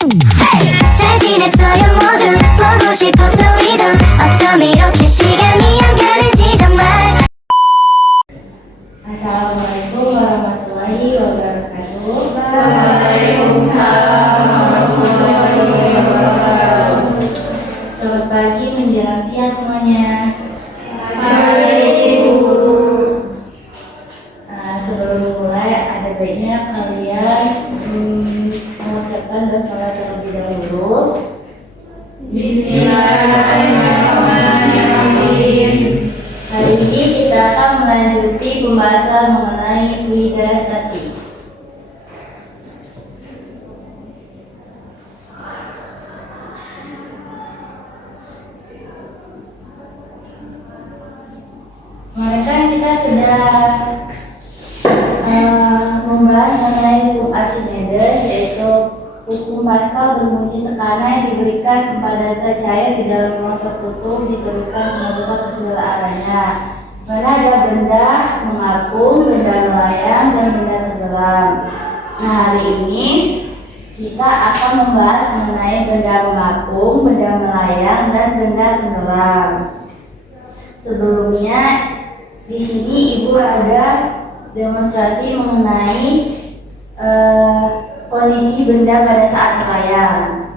잘 지냈어요 모두 보고 싶어서 우리도 어쩜 이렇게 시간이 안 가는지 정말. Assalamualaikum warahmatullahi wabarakatuh. Waalaikumsalam warahmatullahi wabarakatuh. Selamat pagi menjelang siang semuanya. Pagi Bu. Sebelum mulai ada baiknya kalian mengucapkan basmalah terlebih dahulu. Bismillahirrahmanirrahim. Hari ini kita akan melanjuti pembahasan mengenai fluidostatis. Kemarin kan kita sudah membahas mengenai hukum Archimedes, yaitu hukum Pascal berbunyi tekanan yang diberikan kepada zat cair di dalam ruang tertutup diteruskan semua besar ke segala arahnya. Mana ada benda mengapung, benda melayang, dan benda tenggelam. Nah, hari ini kita akan membahas mengenai benda mengapung, benda melayang, dan benda tenggelam. Sebelumnya di sini Ibu ada demonstrasi mengenai kondisi benda pada saat melayang,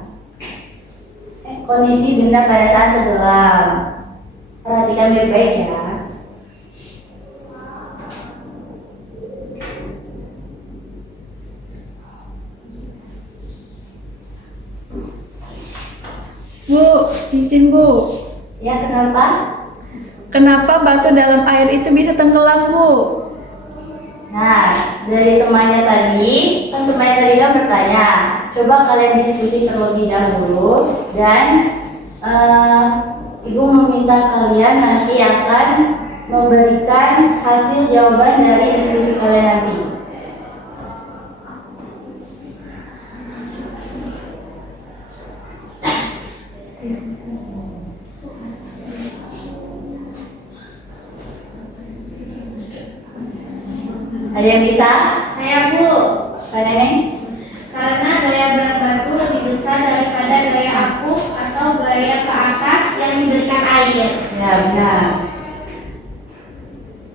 kondisi benda pada saat tenggelam. Perhatikan baik-baik ya. Bu, izin Bu. Ya, kenapa? Kenapa batu dalam air itu bisa tenggelam Bu? Nah, dari temannya tadi kan bertanya, coba kalian diskusi terlebih dahulu dan Ibu meminta kalian nanti akan memberikan hasil jawaban dari diskusi kalian nanti. Ada yang bisa? Saya Bu, Pak Neneng? karena gaya berat batu lebih besar daripada gaya apung atau gaya ke atas yang diberikan air. Ya, benar.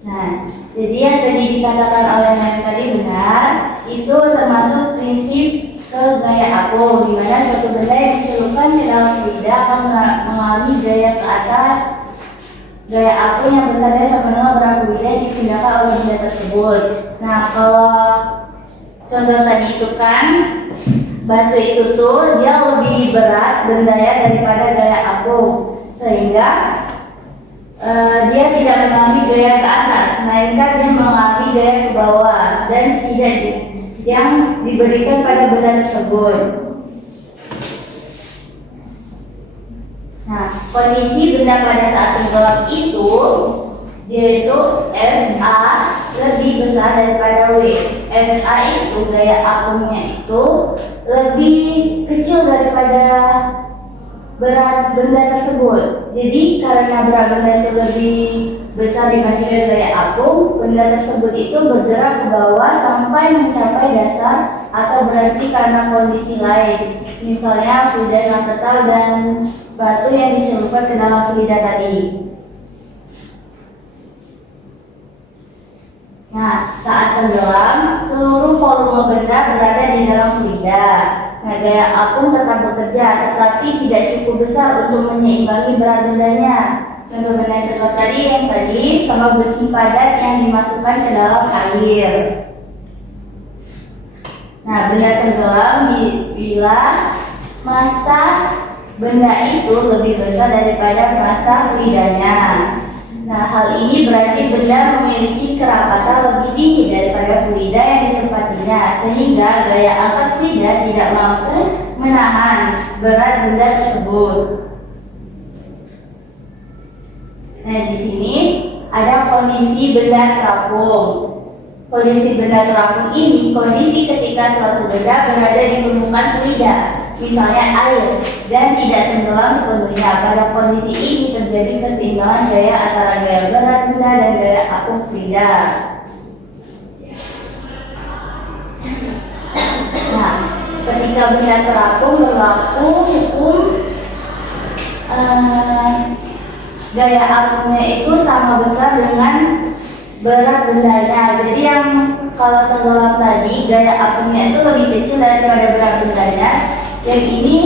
Nah, jadi yang tadi dikatakan oleh Neneng tadi benar, itu termasuk prinsip ke gaya apung, di mana suatu benda yang dicelupkan ke dalam fluida akan mengalami gaya ke atas. Gaya apung yang besarnya sama dengan berat fluida yang dipindahkan oleh benda tersebut. Nah, kalau contoh tadi itu kan batu itu tuh dia lebih berat bendanya daripada gaya apung, sehingga dia tidak mengalami gaya ke atas, melainkan dia mengalami gaya ke bawah dan tidak yang diberikan pada benda tersebut. Nah, kondisi benda pada saat tenggelam itu dia itu FA lebih besar daripada W. FA itu gaya apungnya itu lebih kecil daripada berat benda tersebut. Jadi karena berat benda itu lebih besar dibandingkan gaya apung, benda tersebut itu bergerak ke bawah sampai mencapai dasar atau berhenti karena kondisi lain. Misalnya fluida yang ketal dan batu yang dicelupkan ke dalam fluida tadi. Nah, saat tenggelam, seluruh volume benda berada di dalam fluida. Nah, gaya apung tetap bekerja, tetapi tidak cukup besar untuk menyeimbangi berat bendanya. Contoh benda yang tenggelam tadi sama besi padat yang dimasukkan ke dalam air. Nah, benda tenggelam bila massa benda itu lebih besar daripada massa fluidanya. Nah, hal ini berarti benda memiliki kerapatan lebih tinggi daripada fluida yang ditempatinya, sehingga gaya angkat fluida tidak mampu menahan berat benda tersebut. Nah, di sini ada kondisi benda terapung. Kondisi benda terapung ini kondisi ketika suatu benda berada di permukaan fluida, misalnya air, dan tidak tenggelam sepenuhnya. Pada kondisi ini terjadi keseimbangan gaya antara gaya berat benda dan gaya apung fluida. Nah, ketika benda terapung berlaku hukum gaya apungnya itu sama besar dengan berat bendanya. Jadi yang kalau tenggelam tadi gaya apungnya itu lebih kecil daripada berat bendanya. Yang ini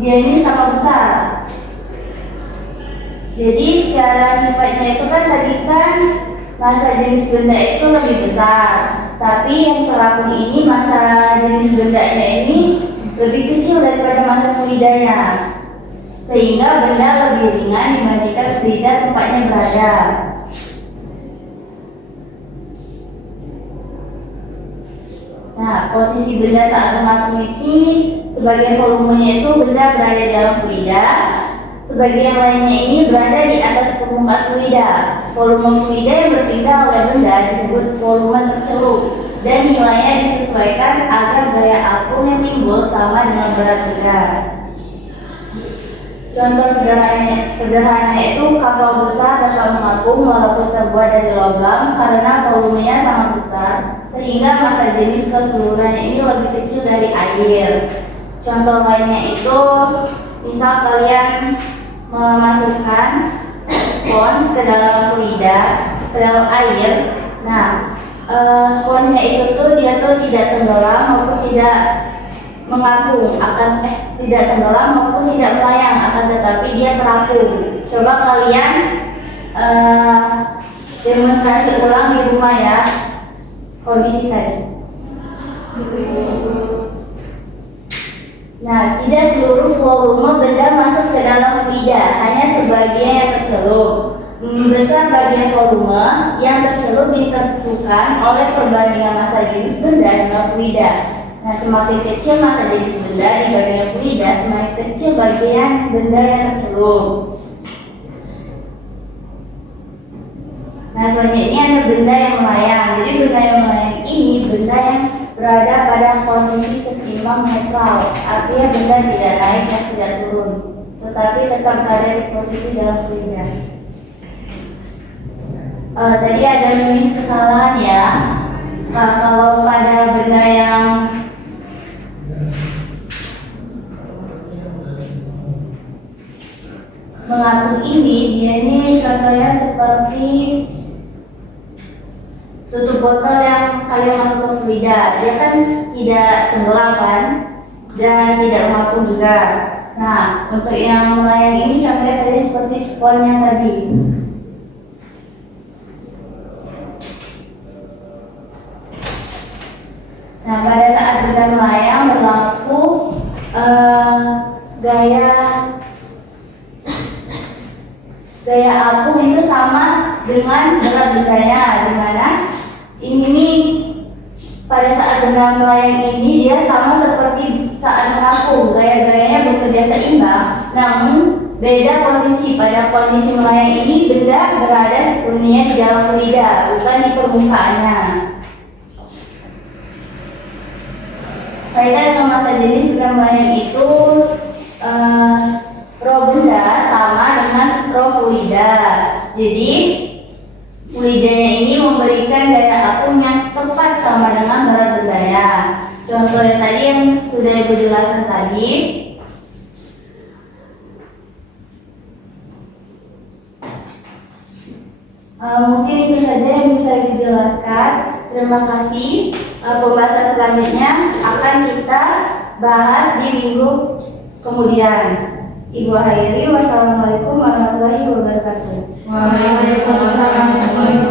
dia ini sama besar. Jadi secara sifatnya itu kan tadi kan massa jenis benda itu lebih besar, tapi yang terapung ini massa jenis bendanya ini lebih kecil daripada massa fluidanya, sehingga benda lebih ringan dibandingkan fluida tempatnya berada. Nah, posisi benda saat terapung ini sebagian volumenya itu benda berada di dalam fluida, sebagian lainnya ini berada di atas permukaan fluida. Volume fluida yang berpindah oleh benda disebut volume tercelup dan nilainya disesuaikan agar gaya apung yang timbul sama dengan berat benda. Contoh sederhananya itu kapal besar dapat mengapung walaupun terbuat dari logam karena volumenya sangat besar sehingga massa jenis keseluruhannya ini lebih kecil dari air. Contoh lainnya itu misal kalian memasukkan spons ke dalam fluida, ke dalam air. Nah, sponsnya itu dia tidak tenggelam maupun tidak mengapung, tidak tenggelam maupun tidak melayang, akan tetapi dia terapung. Coba kalian demonstrasi ulang di rumah ya kondisi tadi. Nah, tidak seluruh volume benda masuk ke dalam fluida, hanya sebagian yang tercelup. Besar bagian volume yang tercelup ditentukan oleh perbandingan massa jenis benda dengan fluida. Nah, semakin kecil massa jenis benda dibandingkan fluida, semakin kecil bagian benda yang tercelup. Nah, selanjutnya ini ada benda yang melayang. Jadi benda yang melayang ini benda yang berada pada kondisi seimbang netral, artinya benda tidak naik dan tidak turun, tetapi tetap berada di posisi dalam fluida. Tadi ada nulis kesalahan ya. Kalau pada benda yang mengapung ini, dia ini contohnya seperti tutup botol yang kalian masuk ke fluida, dia kan tidak tenggelam kan dan tidak mengapung juga. Nah, untuk yang melayang ini contohnya tadi seperti sponnya tadi. Nah, pada saat benda melayang berlaku gaya apung itu sama dengan berat bendanya, dimana ini nih pada saat benda melayang ini dia sama seperti saat mengapung, gaya-gayanya bekerja seimbang, namun beda posisi. Pada kondisi melayang ini benda berada sepenuhnya di dalam fluida, bukan di permukaannya. Kaitan dengan massa jenis benda melayang itu rho benda sama dengan rho fluida. Jadi fluidanya ini memberikan daya apung yang tepat sama dengan berat bendanya. Contoh yang tadi yang sudah Ibu jelaskan tadi. Mungkin itu saja yang bisa Ibu jelaskan. Terima kasih. Pembahasan selanjutnya akan kita bahas di minggu kemudian. Ibu akhiri, wassalamualaikum warahmatullahi wabarakatuh. Waalaikumsalam warahmatullahi wabarakatuh.